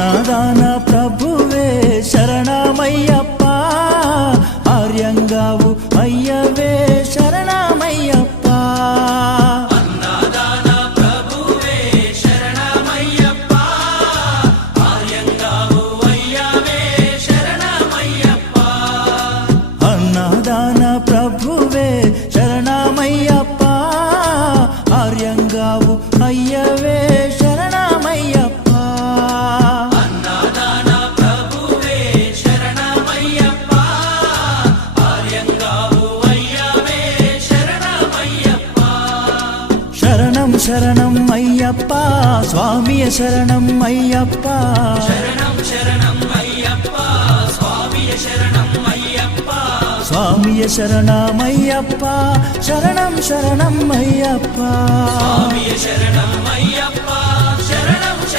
అన్నదాన ప్రభువే శరణమయ్యప్ప, ఆర్యంగావు అయ్యవే శరణమయ్యప్ప. అన్నదాన ప్రభువే శరణమయ్యప్ప, ఆర్యంగావు అయ్యవే శరణమయ్యప్ప. అన్నదాన ప్రభువే శరణమయ్యప్ప, ఆర్యంగావు అయ్యవే శరణమయ్యప్ప. అన్నదాన ప్రభువే శరణమయ్యప్ప, ఆర్యంగావు అయ్యవే శరణమయ్యప్ప. శరణం శరణం అయ్యప్ప, స్వామియ శరణం అయ్యప్ప. శరణం శరణం అయ్యప్ప, స్వామియ శరణం అయ్యప్ప. స్వామియ శరణమయ్యప్ప, శరణం శరణం అయ్యప్ప. స్వామియ శరణం అయ్యప్ప.